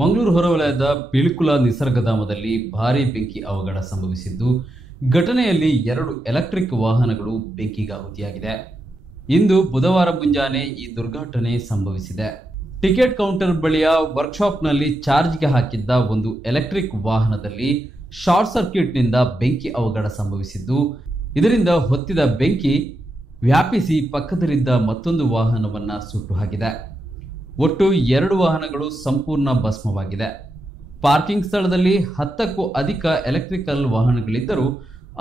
ಮಂಗಳೂರು ಹೊರವಲಯದ ಪಿಲಿಕುಳ ನಿಸರ್ಗಧಾಮದಲ್ಲಿ ಭಾರೀ ಬೆಂಕಿ ಅವಘಡ ಸಂಭವಿಸಿದ್ದು, ಘಟನೆಯಲ್ಲಿ 2 ಎಲೆಕ್ಟ್ರಿಕ್ ವಾಹನಗಳು ಬೆಂಕಿಗಾಹುತಿಯಾಗಿದೆ. ಇಂದು ಬುಧವಾರ ಮುಂಜಾನೆ ಈ ದುರ್ಘಟನೆ ಸಂಭವಿಸಿದೆ. ಟಿಕೆಟ್ ಕೌಂಟರ್ ಬಳಿಯ ವರ್ಕ್ಶಾಪ್ನಲ್ಲಿ ಚಾರ್ಜ್ಗೆ ಹಾಕಿದ್ದ ಒಂದು ಎಲೆಕ್ಟ್ರಿಕ್ ವಾಹನದಲ್ಲಿ ಶಾರ್ಟ್ ಸರ್ಕ್ಯೂಟ್ನಿಂದ ಬೆಂಕಿ ಅವಘಡ ಸಂಭವಿಸಿದ್ದು, ಇದರಿಂದ ಹೊತ್ತಿದ ಬೆಂಕಿ ವ್ಯಾಪಿಸಿ ಪಕ್ಕದಲ್ಲಿದ್ದ ಮತ್ತೊಂದು ವಾಹನವನ್ನು ಸುಟ್ಟು ಹಾಕಿದೆ. ಒಟ್ಟು 2 ವಾಹನಗಳು ಸಂಪೂರ್ಣ ಭಸ್ಮವಾಗಿದೆ. ಪಾರ್ಕಿಂಗ್ ಸ್ಥಳದಲ್ಲಿ 10ಕ್ಕೂ ಅಧಿಕ ಎಲೆಕ್ಟ್ರಿಕಲ್ ವಾಹನಗಳಿದ್ದರೂ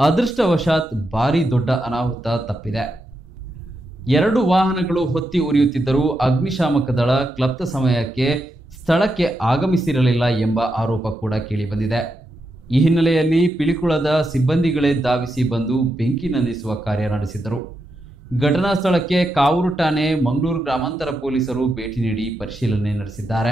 ಅದೃಷ್ಟವಶಾತ್ ಭಾರೀ ದೊಡ್ಡ ಅನಾಹುತ ತಪ್ಪಿದೆ. 2 ವಾಹನಗಳು ಹೊತ್ತಿ ಉರಿಯುತ್ತಿದ್ದರೂ ಅಗ್ನಿಶಾಮಕ ದಳ ಕ್ಲಪ್ತ ಸಮಯಕ್ಕೆ ಸ್ಥಳಕ್ಕೆ ಆಗಮಿಸಿರಲಿಲ್ಲ ಎಂಬ ಆರೋಪ ಕೂಡ ಕೇಳಿಬಂದಿದೆ. ಈ ಹಿನ್ನೆಲೆಯಲ್ಲಿ ಪಿಲಿಕುಳದ ಸಿಬ್ಬಂದಿಗಳೇ ಧಾವಿಸಿ ಬಂದು ಬೆಂಕಿ ನಂದಿಸುವ ಕಾರ್ಯ ನಡೆಸಿದರು. ಘಟನಾ ಸ್ಥಳಕ್ಕೆ ಕಾವೂರು ಠಾಣೆ, ಮಂಗಳೂರು ಗ್ರಾಮಾಂತರ ಪೊಲೀಸರು ಭೇಟಿ ನೀಡಿ ಪರಿಶೀಲನೆ ನಡೆಸಿದ್ದಾರೆ.